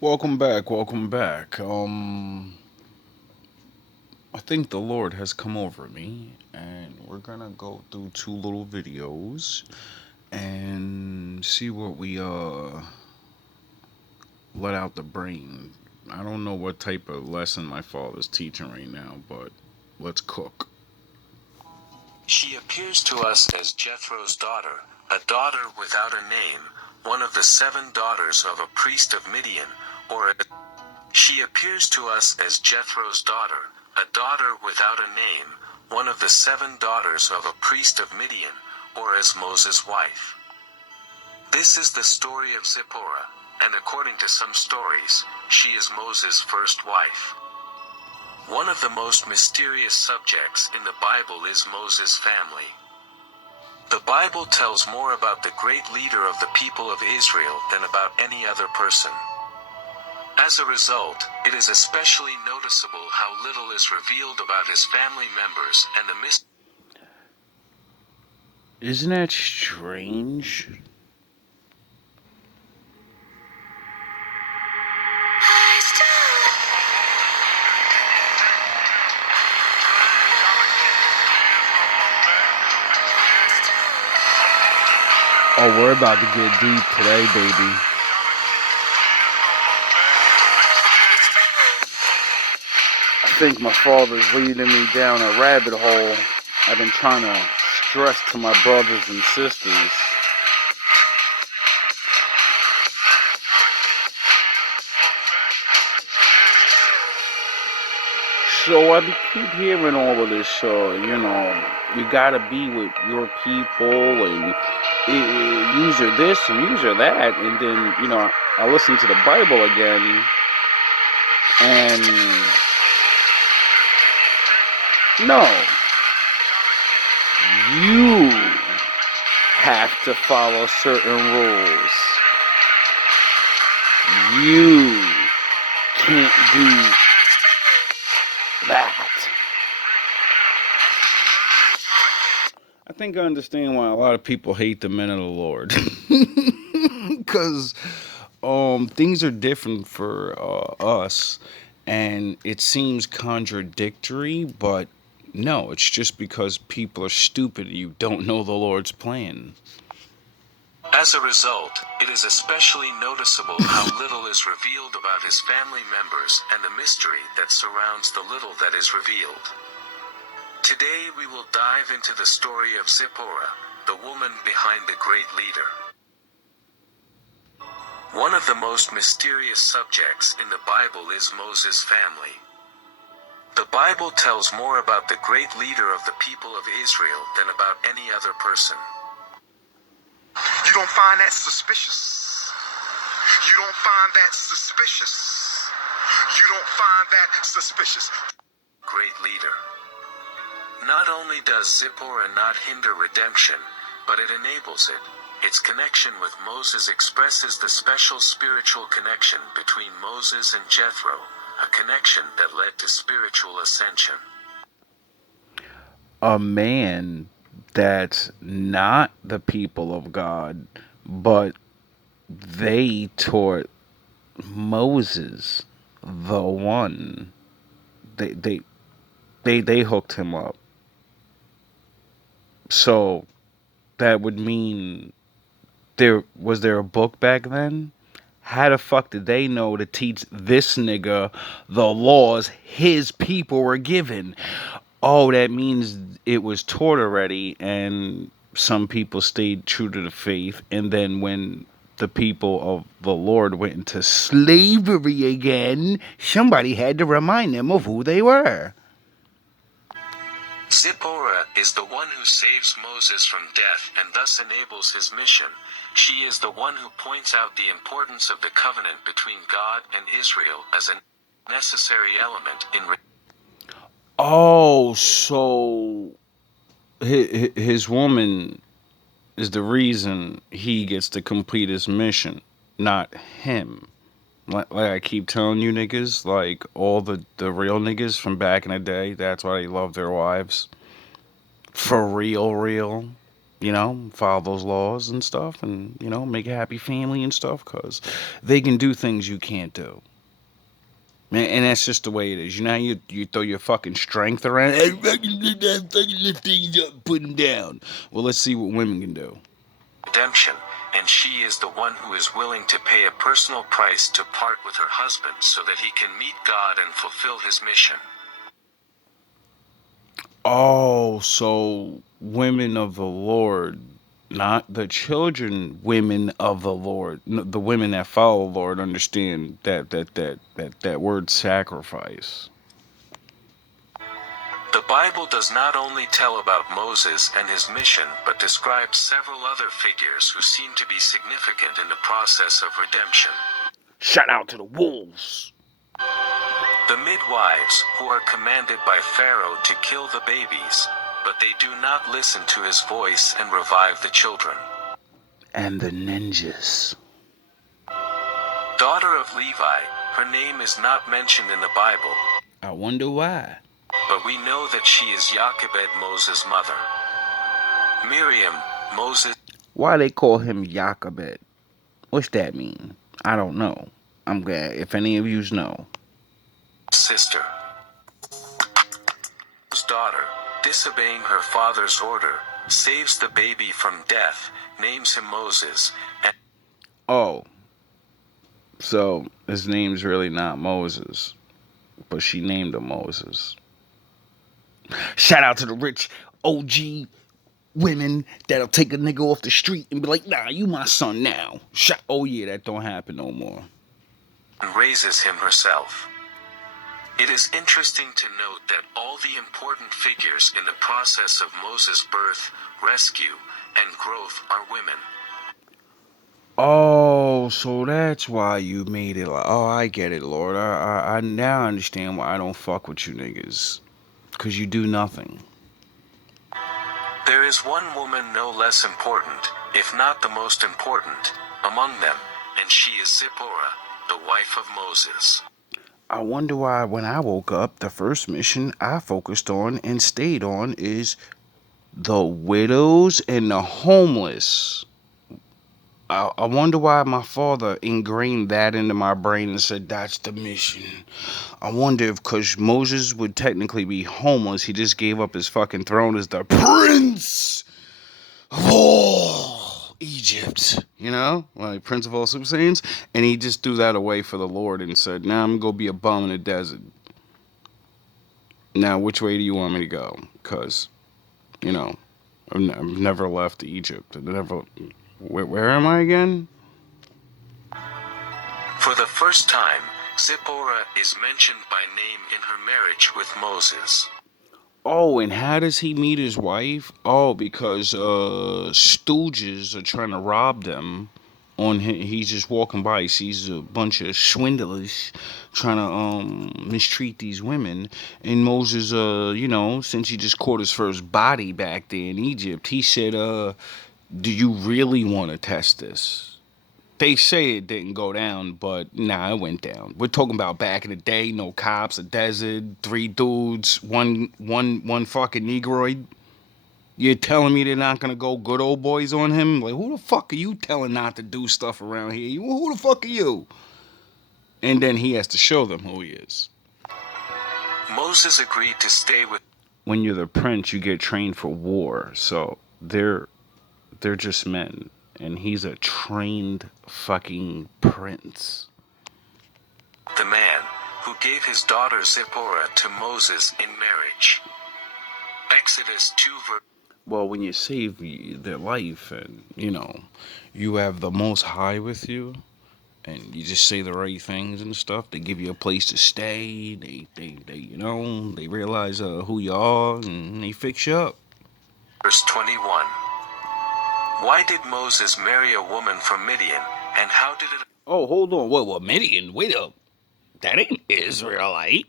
Welcome back, welcome back. I think the Lord has come over me, and we're gonna go through two little videos and see what we let out the brain. I don't know what type of lesson my father's teaching right now, but let's cook. She appears to us as Jethro's daughter, a daughter without a name, one of the 7 daughters of a priest of Midian, or a... She appears to us as Jethro's daughter, a daughter without a name, one of the 7 daughters of a priest of Midian, or as Moses' wife. This is the story of Zipporah, and according to some stories, she is Moses' first wife. One of the most mysterious subjects in the Bible is Moses' family. The Bible tells more about the great leader of the people of Israel than about any other person. As a result, it is especially noticeable how little is revealed about his family members and the mystery. Isn't that strange? Oh, we're about to get deep today, baby. I think my father's leading me down a rabbit hole I've been trying to stress to my brothers and sisters. So I keep hearing all of this, you gotta be with your people and use your this and use your that. And then, I listen to the Bible again and no, you have to follow certain rules. You can't do that. I think I understand why a lot of people hate the men of the Lord. Because things are different for us, and it seems contradictory, but no, it's just because people are stupid and you don't know the Lord's plan. As a result, it is especially noticeable how little is revealed about his family members and the mystery that surrounds the little that is revealed. Today we will dive into the story of Zipporah, the woman behind the great leader. One of the most mysterious subjects in the Bible is Moses' family. The Bible tells more about the great leader of the people of Israel than about any other person. You don't find that suspicious. You don't find that suspicious. You don't find that suspicious. Great leader. Not only does Zipporah not hinder redemption, but it enables it. Its connection with Moses expresses the special spiritual connection between Moses and Jethro, a connection that led to spiritual ascension. A man that's not the people of God, but they taught Moses the one. They they they hooked him up. So that would mean there a book back then? How the fuck did they know to teach this nigga the laws his people were given? Oh, that means it was taught already, and some people stayed true to the faith. And then when the people of the Lord went into slavery again, somebody had to remind them of who they were. Zipporah is the one who saves Moses from death and thus enables his mission. She is the one who points out the importance of the covenant between God and Israel as a necessary element in Oh, so his woman is the reason he gets to complete his mission, not him. Like I keep telling you niggas, like all the real niggas from back in the day, that's why they love their wives. For real, real. follow those laws and stuff, and make a happy family and stuff, because they can do things you can't do. And that's just the way it is. You throw your fucking strength around. I fucking lift things up, put them down. Well, let's see what women can do. Redemption, and she is the one who is willing to pay a personal price to part with her husband so that he can meet God and fulfill his mission. Oh, so women of the Lord, not the children, women of the Lord, the women that follow the Lord understand that word sacrifice. The Bible does not only tell about Moses and his mission, but describes several other figures who seem to be significant in the process of redemption. Shout out to the wolves. The midwives, who are commanded by Pharaoh to kill the babies, but they do not listen to his voice and revive the children. And the ninjas. Daughter of Levi, her name is not mentioned in the Bible. I wonder why. But we know that she is Jochebed, Moses' mother. Miriam, Moses' Why they call him Jochebed? What's that mean? I don't know. I'm glad if any of yous know. sister. Daughter, disobeying her father's order, saves the baby from death, names him Moses, and Oh, so his name's really not Moses, but she named him Moses. Shout out to the rich OG women that'll take a nigga off the street and be like, nah, you my son now. Oh yeah, that don't happen no more. raises him herself. It is interesting to note that all the important figures in the process of Moses' birth, rescue, and growth are women. Oh, so that's why you made it like, oh, I get it, Lord. I now understand why I don't fuck with you niggas. Cause you do nothing. There is one woman no less important, if not the most important, among them, and she is Zipporah, the wife of Moses. I wonder why when I woke up, the first mission I focused on and stayed on is the widows and the homeless. I wonder why my father ingrained that into my brain and said that's the mission. I wonder if because Moses would technically be homeless, he just gave up his fucking throne as the prince of all Egypt. Like Prince of all Super Saiyans. And he just threw that away for the Lord and said, now I'm going to go be a bum in the desert. Now, which way do you want me to go? Because, I've never left Egypt. Where am I again? For the first time, Zipporah is mentioned by name in her marriage with Moses. Oh, and how does he meet his wife? Oh, because stooges are trying to rob them. He's just walking by. He sees a bunch of swindlers trying to mistreat these women. And Moses, since he just caught his first body back there in Egypt, he said, "Do you really want to test this?" They say it didn't go down, but nah, it went down. We're talking about back in the day, no cops, a desert, three dudes, one fucking negroid. You're telling me they're not gonna go good old boys on him? Like, who the fuck are you telling not to do stuff around here? Who the fuck are you? And then he has to show them who he is. Moses agreed to stay with. When you're the prince, you get trained for war, so they're just men, and he's a trained fucking prince. The man who gave his daughter Zipporah to Moses in marriage. Exodus 2 verse. Well, when you save their life and, you have the Most High with you and you just say the right things and stuff, they give you a place to stay, they realize who you are and they fix you up. Verse 21. Why did Moses marry a woman from Midian, and how did it Oh, hold on. What, Midian? Wait up. That ain't Israelite.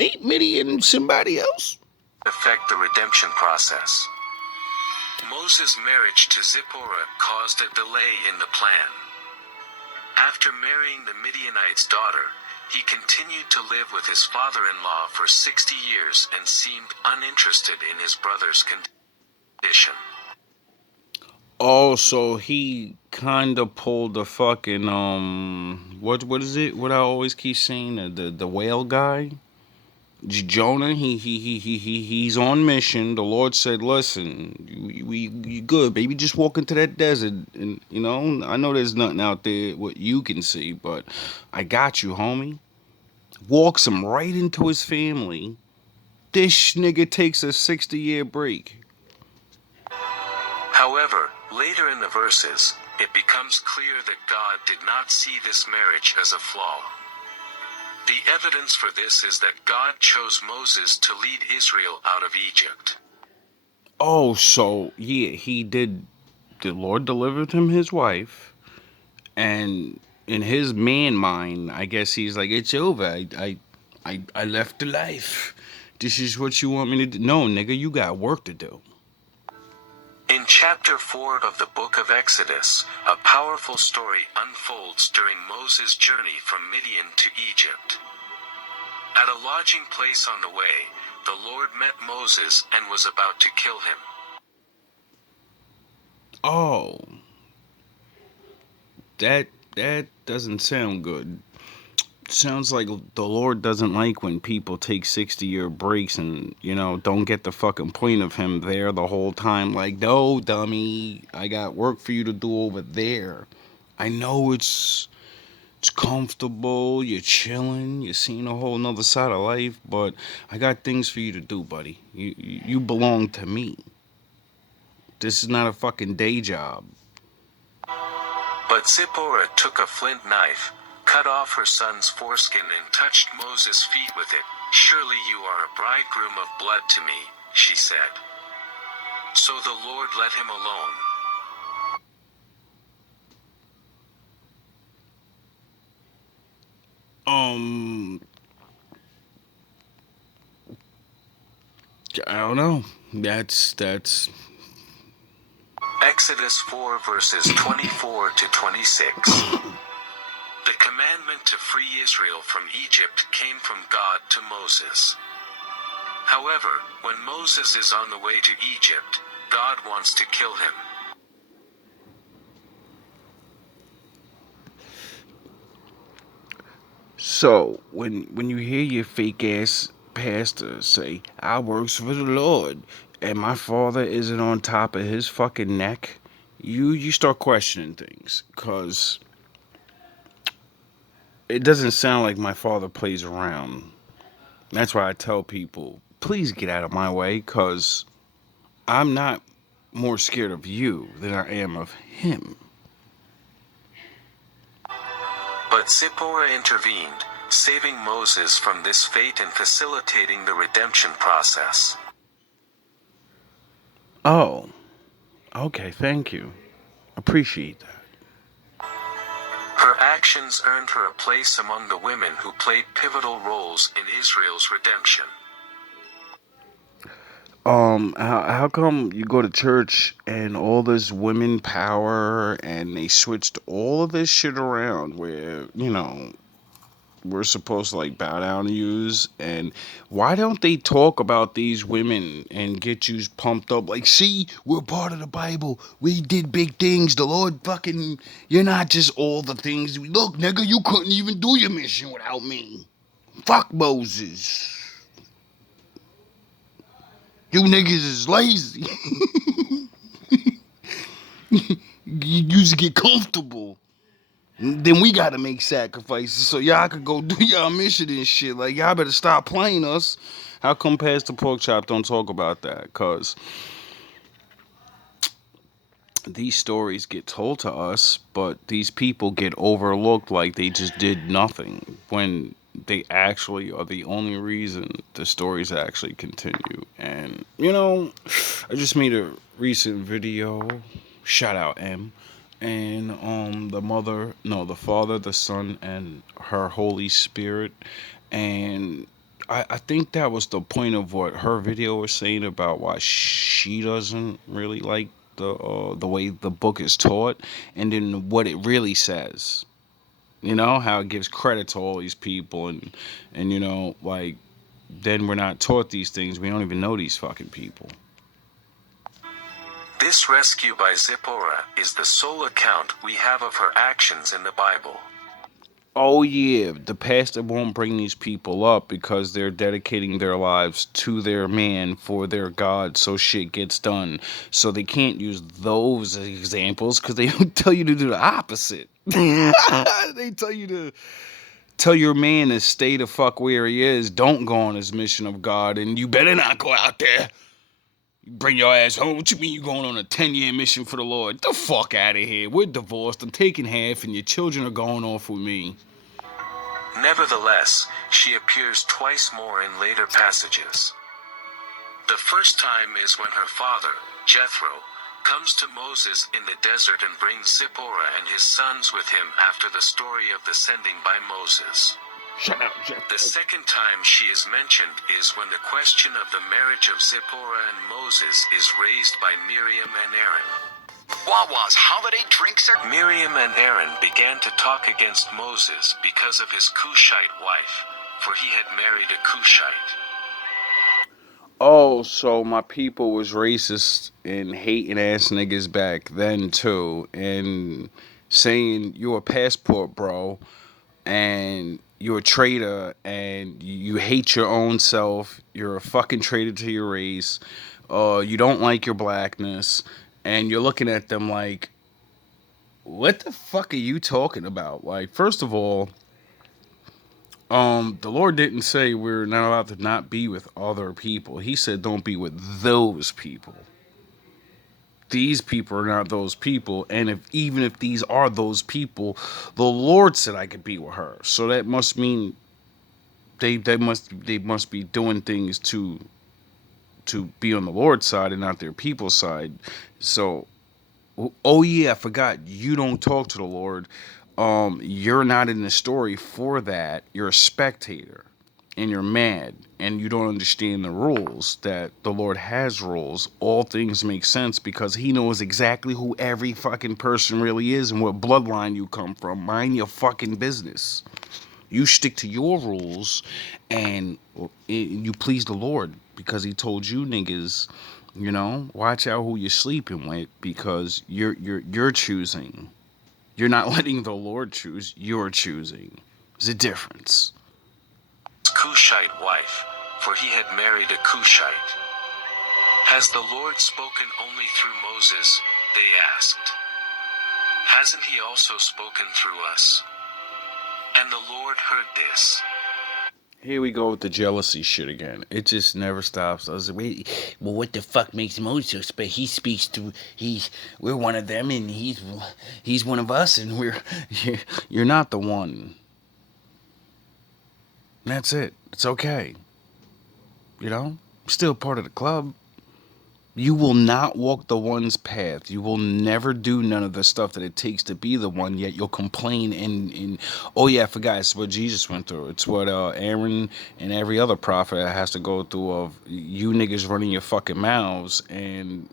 Ain't Midian somebody else? affect the redemption process? Moses' marriage to Zipporah caused a delay in the plan. After marrying the Midianite's daughter, he continued to live with his father-in-law for 60 years and seemed uninterested in his brother's condition. Oh, so he kind of pulled the fucking what is it? What I always keep saying, the whale guy, Jonah. He's on mission. The Lord said, "Listen, you good, baby. Just walk into that desert, and I know there's nothing out there what you can see, but I got you, homie." Walks him right into his family. This nigga takes a 60-year break. However, later in the verses, it becomes clear that God did not see this marriage as a flaw. The evidence for this is that God chose Moses to lead Israel out of Egypt. Oh, so yeah, he did. The Lord delivered him his wife, and in his man mind, I guess he's like, it's over. I left the life. This is what you want me to do? No, nigga, you got work to do. In chapter 4 of the book of Exodus, a powerful story unfolds during Moses' journey from Midian to Egypt. At a lodging place on the way, the Lord met Moses and was about to kill him. Oh, that that doesn't sound good. Sounds like the Lord doesn't like when people take 60-year breaks and, don't get the fucking point of him there the whole time. Like, no, dummy, I got work for you to do over there. I know it's comfortable, you're chilling, you're seeing a whole nother side of life, but I got things for you to do, buddy. You belong to me. This is not a fucking day job. But Zipporah took a flint knife, cut off her son's foreskin and touched Moses' feet with it. Surely you are a bridegroom of blood to me, she said. So the Lord let him alone. Um, I don't know. That's Exodus 4 verses 24 to 26. The commandment to free Israel from Egypt came from God to Moses. However, when Moses is on the way to Egypt, God wants to kill him. so when you hear your fake ass pastor say, "I works for the Lord," and my father isn't on top of his fucking neck, you start questioning things, cause it doesn't sound like my father plays around. That's why I tell people, please get out of my way, cause I'm not more scared of you than I am of him. But Zipporah intervened, saving Moses from this fate and facilitating the redemption process. Oh, okay, thank you. Appreciate that. Her actions earned her a place among the women who played pivotal roles in Israel's redemption. How come you go to church and all this women power and they switched all of this shit around where, we're supposed to like bow down to yous, and why don't they talk about these women and get you pumped up like, see, we're part of the Bible, we did big things, the Lord fucking, you're not just all the things, look nigga, you couldn't even do your mission without me, fuck Moses, you niggas is lazy. You used to get comfortable. Then we gotta make sacrifices so y'all could go do y'all mission and shit. Like, y'all better stop playing us. How come Pastor Pork Chop don't talk about that? Cause these stories get told to us, but these people get overlooked like they just did nothing when they actually are the only reason the stories actually continue. And I just made a recent video. Shout out M. And the mother, no, the Father, the Son, and her Holy Spirit. And I think that was the point of what her video was saying about why she doesn't really like the way the book is taught, and then what it really says. How it gives credit to all these people, and like, then we're not taught these things. We don't even know these fucking people. This rescue by Zipporah is the sole account we have of her actions in the Bible. Oh yeah, the pastor won't bring these people up because they're dedicating their lives to their man for their God, so shit gets done. So they can't use those as examples because they don't tell you to do the opposite. They tell you to tell your man to stay the fuck where he is. Don't go on his mission of God, and you better not go out there. You bring your ass home. What you mean you going on a 10-year mission for the Lord? Get the fuck out of here. We're divorced. I'm taking half, and your children are going off with me. Nevertheless, she appears twice more in later passages. The first time is when her father, Jethro, comes to Moses in the desert and brings Zipporah and his sons with him after the story of the sending by Moses. Shut up, Jeff. The second time she is mentioned is when the question of the marriage of Zipporah and Moses is raised by Miriam and Aaron. Wawa's holiday drinks are... Miriam and Aaron began to talk against Moses because of his Cushite wife, for he had married a Cushite. Oh, so my people was racist and hating ass niggas back then too, and saying you're a passport bro, and you're a traitor, and you hate your own self. You're a fucking traitor to your race. You don't like your blackness, and you're looking at them like, what the fuck are you talking about? Like, first of all, the Lord didn't say we're not allowed to not be with other people. He said don't be with those people. These people are not those people, and if even if these are those people, the Lord said I could be with her. So that must mean they must be doing things to be on the Lord's side and not their people's side. So, oh yeah, I forgot. You don't talk to the Lord. You're not in the story for that. You're a spectator, and you're mad, and you don't understand the rules. That the Lord has rules. All things make sense because He knows exactly who every fucking person really is and what bloodline you come from. Mind your fucking business. You stick to your rules, and you please the Lord because He told you niggas, watch out who you're sleeping with because you're choosing. You're not letting the Lord choose. You're choosing. There's a difference. Cushite wife, for he had married a Cushite. Has the Lord spoken only through Moses? They asked. Hasn't he also spoken through us? And the Lord heard this. Here we go with the jealousy shit again. It just never stops. I was like, wait, well, what the fuck makes Moses? But he speaks through. We're one of them, and he's one of us, and you're not the one. That's it. It's okay. Still part of the club. You will not walk the one's path. You will never do none of the stuff that it takes to be the one, yet you'll complain and oh yeah, I forgot, it's what Jesus went through. It's what Aaron and every other prophet has to go through of you niggas running your fucking mouths and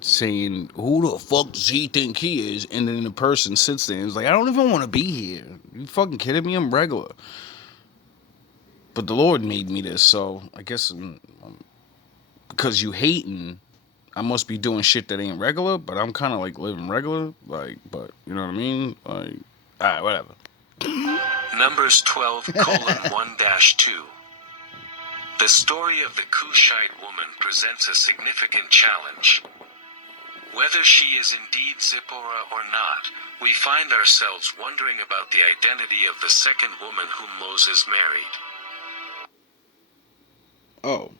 saying, who the fuck does he think he is? And then the person sits there and is like, I don't even want to be here. You fucking kidding me? I'm regular. But the Lord made me this, so I guess because you hating, I must be doing shit that ain't regular, but I'm kind of like living regular, like, but you know what I mean? Like, alright, whatever. Numbers 12:1-2. The story of the Cushite woman presents a significant challenge. Whether she is indeed Zipporah or not, we find ourselves wondering about the identity of the second woman whom Moses married. Oh,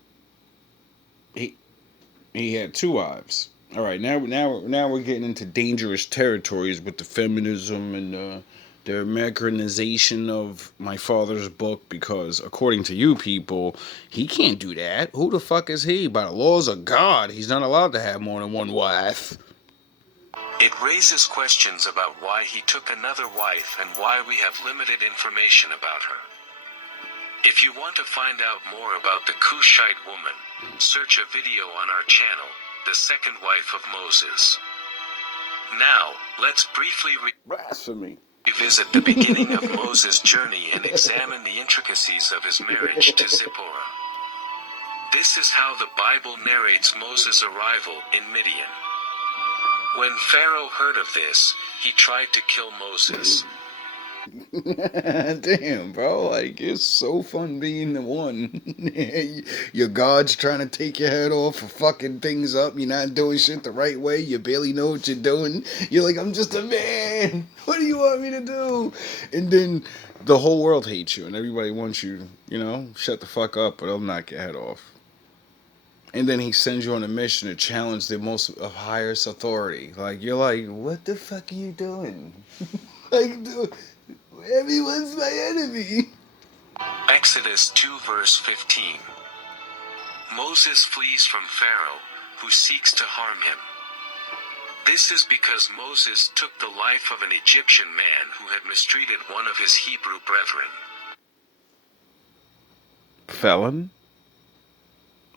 he had two wives. All right, now we're getting into dangerous territories with the feminism and the Americanization of my father's book. Because according to you people, he can't do that. Who the fuck is he? By the laws of God, he's not allowed to have more than one wife. It raises questions about why he took another wife and why we have limited information about her. If you want to find out more about the Cushite woman, search a video on our channel, The Second Wife of Moses. Now, let's briefly Blasphemy. revisit the beginning of Moses' journey and examine the intricacies of his marriage to Zipporah. This is how the Bible narrates Moses' arrival in Midian. When Pharaoh heard of this, he tried to kill Moses. Damn, bro. Like, it's so fun being the one. Your God's trying to take your head off for fucking things up. You're not doing shit the right way. You barely know what you're doing. You're like, I'm just a man. What do you want me to do? And then the whole world hates you and everybody wants you, shut the fuck up or they'll knock your head off. And then he sends you on a mission to challenge the most of highest authority. Like, you're like, what the fuck are you doing? Like, dude, everyone's my enemy. Exodus 2 verse 15. Moses flees from Pharaoh, who seeks to harm him. This is because Moses took the life of an Egyptian man who had mistreated one of his Hebrew brethren. Felon?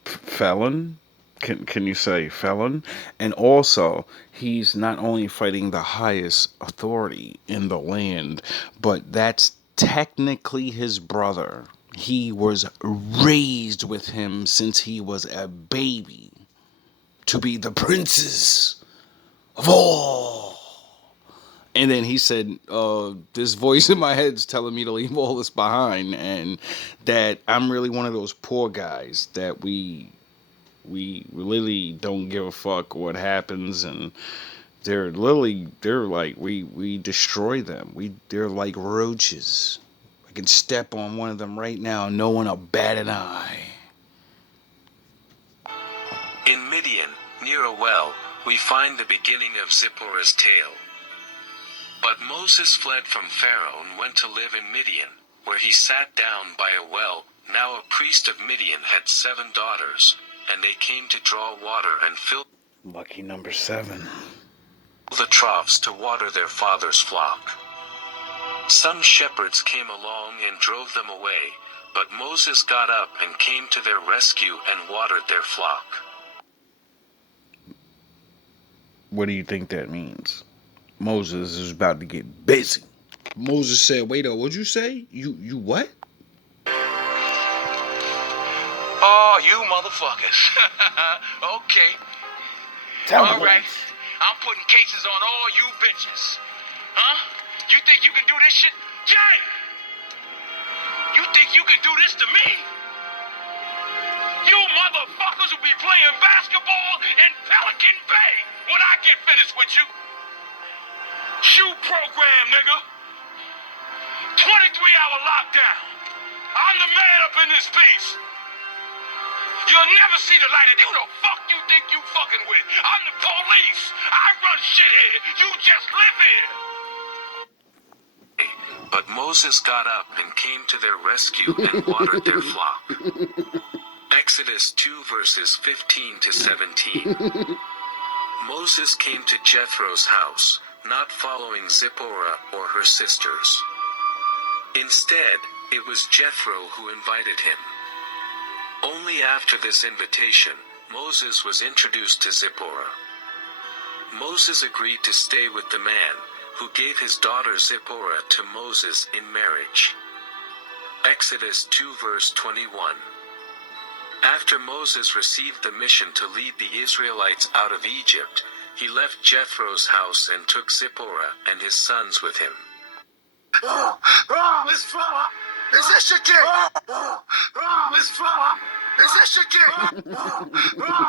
Felon? Can you say felon? And also, he's not only fighting the highest authority in the land, but that's technically his brother. He was raised with him since he was a baby to be the princess of all. And then he said, this voice in my head's telling me to leave all this behind, and that I'm really one of those poor guys that we really don't give a fuck what happens, and they're like we destroy them. They're like roaches. I can step on one of them right now, no one will bat an eye. In Midian, near a well, we find the beginning of Zipporah's tale. But Moses fled from Pharaoh and went to live in Midian, where he sat down by a well. Now a priest of Midian had 7 daughters, and they came to draw water and fill Lucky number 7. the troughs to water their father's flock. Some shepherds came along and drove them away, but Moses got up and came to their rescue and watered their flock. What do you think that means? Moses is about to get busy. Moses said, wait up, what'd you say? You what? Oh, you motherfuckers. Okay. All right. I'm putting cases on all you bitches. Huh? You think you can do this shit? Jay! You think you can do this to me? You motherfuckers will be playing basketball in Pelican Bay when I get finished with you. Shoe program, nigga. 23-hour lockdown. I'm the man up in this piece. You'll never see the light of who the fuck you think you fucking with. I'm the police. I run shit here. You just live here. But Moses got up and came to their rescue and watered their flock. Exodus 2 verses 15 to 17. Moses came to Jethro's house, not following Zipporah or her sisters. Instead, it was Jethro who invited him. Only after this invitation, Moses was introduced to Zipporah. Moses agreed to stay with the man, who gave his daughter Zipporah to Moses in marriage. Exodus 2 verse 21. After Moses received the mission to lead the Israelites out of Egypt, he left Jethro's house and took Zipporah and his sons with him. Miss Flower, is this your kid? Miss Flower, is this your kid?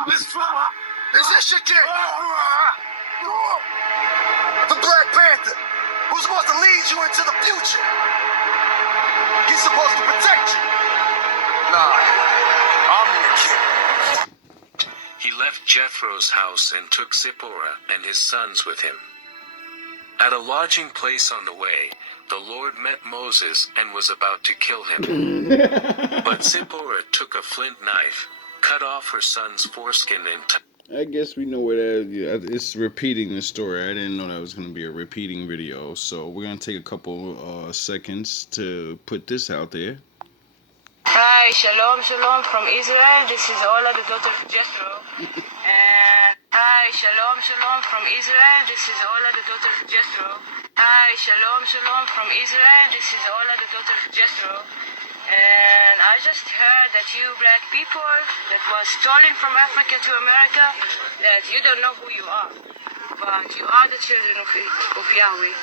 Miss Flower, is this your kid? The Black Panther, who's supposed to lead you into the future. He's supposed to protect you. Nah, I'm your kid. He left Jethro's house and took Zipporah and his sons with him. At a lodging place on the way, the Lord met Moses and was about to kill him. But Zipporah took a flint knife, cut off her son's foreskin and I guess we know where that is. It's repeating the story. I didn't know that was going to be a repeating video. So we're going to take a couple seconds to put this out there. Hi, shalom, shalom from Israel. This is Ola, the daughter of Jethro. And hi, Hi, shalom, shalom from Israel. This is Ola, the daughter of Jethro. Hi, shalom, shalom from Israel. This is Ola, the daughter of Jethro. And I just heard that you black people that was stolen from Africa to America, that you don't know who you are. But you are the children of Yahweh,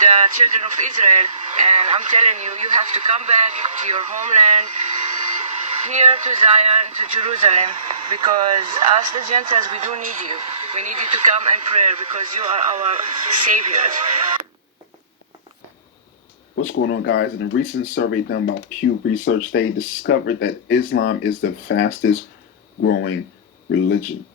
the children of Israel. And I'm telling you, you have to come back to your homeland, here to Zion, to Jerusalem, because us the Gentiles, we do need you. We need you to come and pray because you are our saviors. What's going on, guys? In a recent survey done by Pew Research, they discovered that Islam is the fastest growing religion.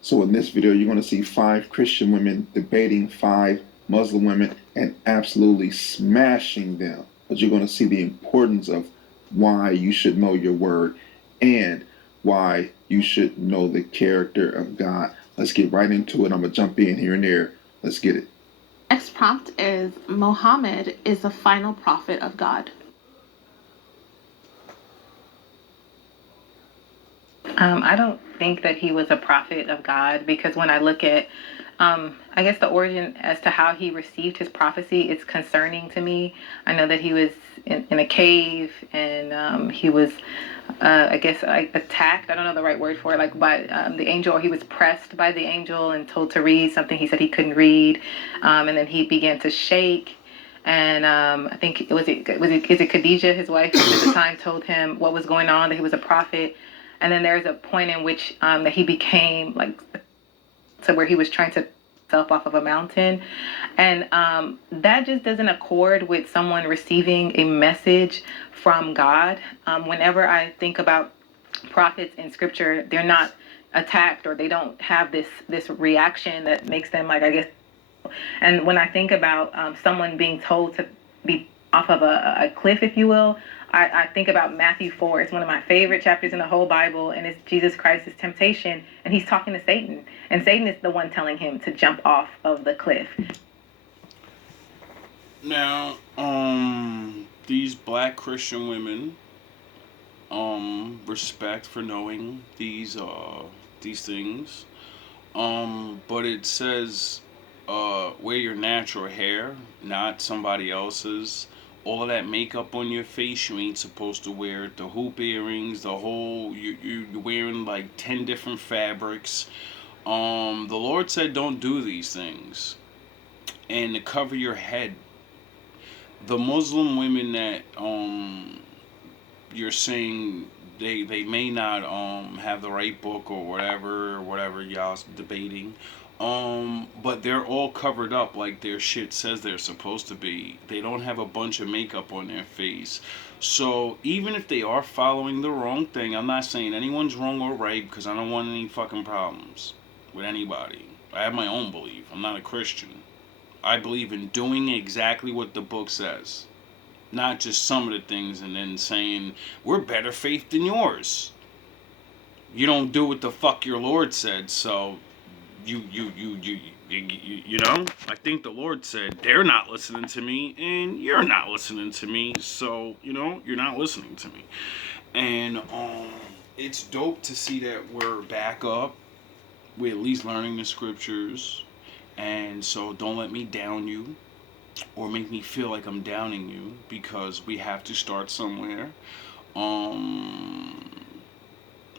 So in this video, you're going to see 5 Christian women debating 5 Muslim women and absolutely smashing them. But you're going to see the importance of why you should know your word and why you should know the character of God. Let's get right into it. I'm going to jump in here and there. Let's get it. Next prompt is Muhammad is the final prophet of God. I don't think that he was a prophet of God, because when I look at, I guess the origin as to how he received his prophecy, it's concerning to me. I know that he was in a cave, and he was, I guess, attacked. I don't know the right word for it, like by the angel, or he was pressed by the angel and told to read something he said he couldn't read, and then he began to shake. And I think is it Khadijah, his wife at the time, told him what was going on, that he was a prophet. And then there's a point in which that he became like to where he was trying to self off of a mountain, and that just doesn't accord with someone receiving a message from God. Whenever I think about prophets in Scripture, they're not attacked, or they don't have this reaction that makes them, like, I guess. And when I think about someone being told to be off of a cliff, if you will, I think about Matthew 4. It's one of my favorite chapters in the whole Bible, and it's Jesus Christ's temptation, and he's talking to Satan, and Satan is the one telling him to jump off of the cliff. Now, these black Christian women, respect for knowing these things, but it says, wear your natural hair, not somebody else's. All of that makeup on your face, you ain't supposed to wear it. The hoop earrings, the whole, you're wearing like 10 different fabrics. The Lord said don't do these things. And to cover your head. The Muslim women that you're saying they may not have the right book or whatever y'all's debating, but they're all covered up like their shit says they're supposed to be. They don't have a bunch of makeup on their face. So even if they are following the wrong thing, I'm not saying anyone's wrong or right, because I don't want any fucking problems with anybody. I have my own belief. I'm not a Christian. I believe in doing exactly what the book says, not just some of the things and then saying we're better faith than yours. You don't do what the fuck your Lord said, so you know. I think the Lord said they're not listening to me, and you're not listening to me, so you know you're not listening to me. And it's dope to see that we're back up. We're at least learning the scriptures, and so don't let me down you or make me feel like I'm downing you, because we have to start somewhere.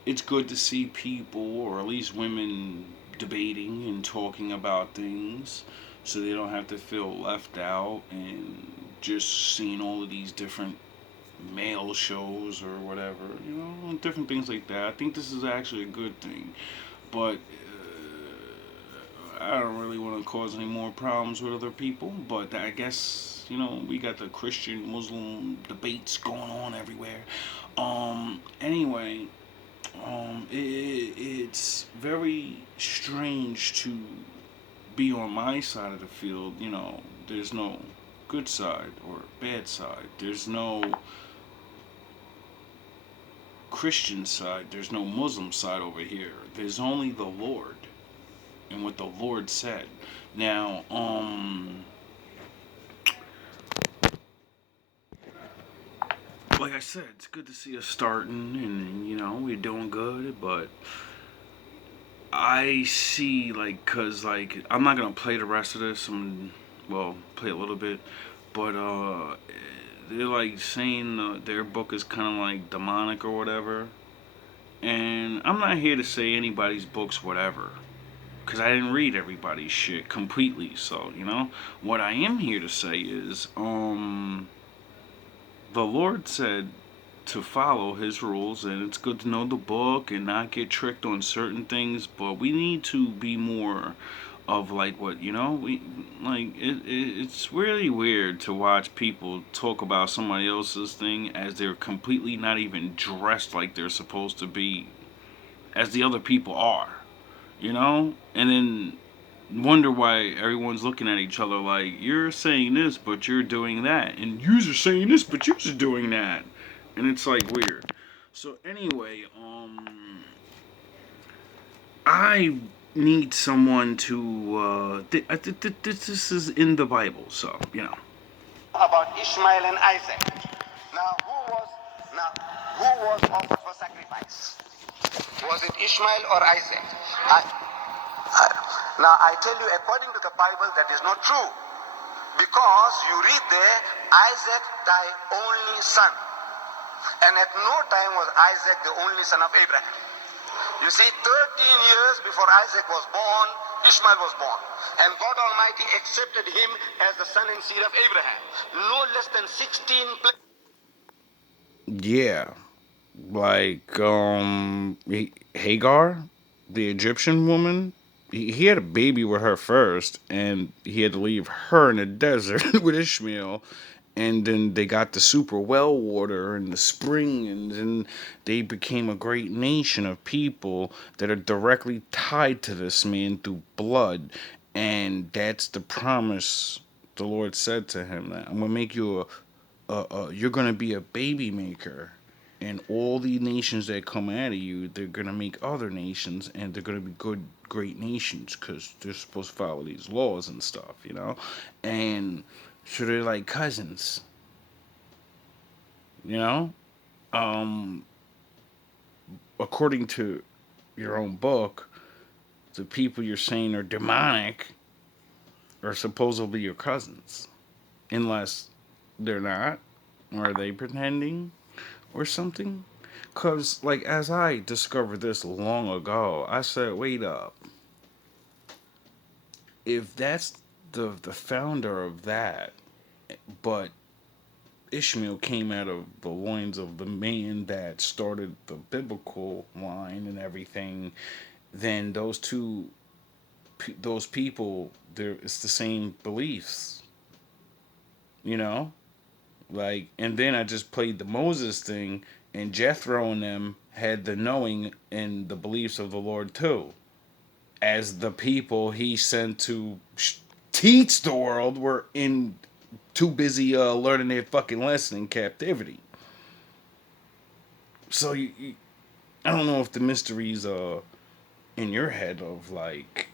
It's good to see people, or at least women, debating and talking about things, so they don't have to feel left out and just seeing all of these different male shows or whatever, you know, different things like that. I think this is actually a good thing, but I don't really want to cause any more problems with other people, but I guess, you know, we got the Christian Muslim debates going on everywhere. Anyway, it's very strange to be on my side of the field. You know, there's no good side or bad side. There's no Christian side. There's no Muslim side over here. There's only the Lord and what the Lord said. Now, like I said, it's good to see us starting, and you know we're doing good, but I see, like, cause like I'm not gonna play the rest of this. Well, play a little bit, but they're like saying their book is kind of like demonic or whatever. And I'm not here to say anybody's book's whatever, cause I didn't read everybody's shit completely. So what I am here to say is, the Lord said to follow his rules, and it's good to know the book and not get tricked on certain things, but we need to be more of like what we like it's really weird to watch people talk about somebody else's thing as they're completely not even dressed like they're supposed to be, as the other people are, and then wonder why everyone's looking at each other like, you're saying this but you're doing that, and you're saying this but you're doing that, and it's like weird. So anyway, I need someone to this is in the Bible, so About Ishmael and Isaac. Now who was offered for sacrifice? Was it Ishmael or Isaac? Now I tell you, according to the Bible, that is not true. Because you read there, Isaac thy only son. And at no time was Isaac the only son of Abraham. You see, 13 years before Isaac was born, Ishmael was born. And God Almighty accepted him as the son and seed of Abraham. No less than 16 places. yeah, like Hagar, the Egyptian woman. He had a baby with her first, and he had to leave her in the desert with Ishmael. And then they got the super well water and the spring, and then they became a great nation of people that are directly tied to this man through blood. And that's the promise the Lord said to him, that I'm gonna make you you're gonna be a baby maker, and all the nations that come out of you, they're gonna make other nations, and they're gonna be good, great nations, because they're supposed to follow these laws and stuff. And so they're like cousins, you know. Um, according to your own book, the people you're saying are demonic are supposedly your cousins, unless they're not. Or are they pretending or something? Because, like, as I discovered this long ago, I said, wait up. If that's the founder of that, but Ishmael came out of the loins of the man that started the biblical line and everything, then those people, it's the same beliefs, you know? Like, and then I just played the Moses thing, and Jethro and them had the knowing and the beliefs of the Lord too, as the people he sent to teach the world were in too busy learning their fucking lesson in captivity. So I don't know if the mysteries in your head of like,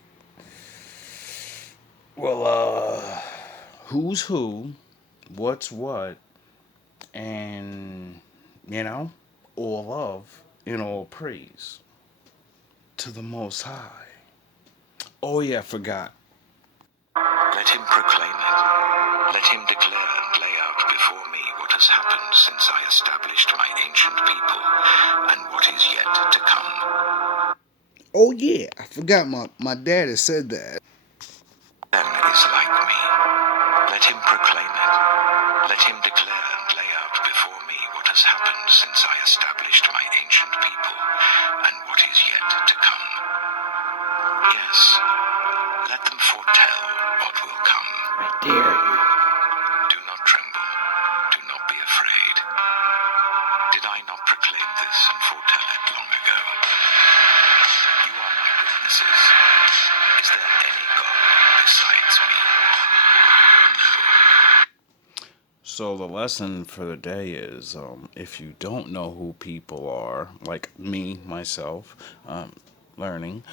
well, who's who, what's what, and all love and all praise to the Most High. Oh yeah, I forgot. Let him proclaim it. Let him declare and lay out before me what has happened since I established my ancient people, and what is yet to come. Oh yeah, I forgot. My dad has said that. Then is like me. Let him proclaim it. Let him declare and lay out before me what has happened since I established my ancient people, and what is yet to come. Yes, let them foretell what will come. I dare you. Do not tremble. Do not be afraid. Did I not proclaim this and foretell it long ago? You are my witnesses. Is there any God besides me? So the lesson for the day is, if you don't know who people are, like me, myself, learning,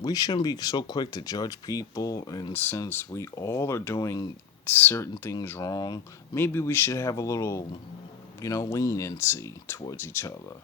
we shouldn't be so quick to judge people. And since we all are doing certain things wrong, maybe we should have a little, leniency towards each other.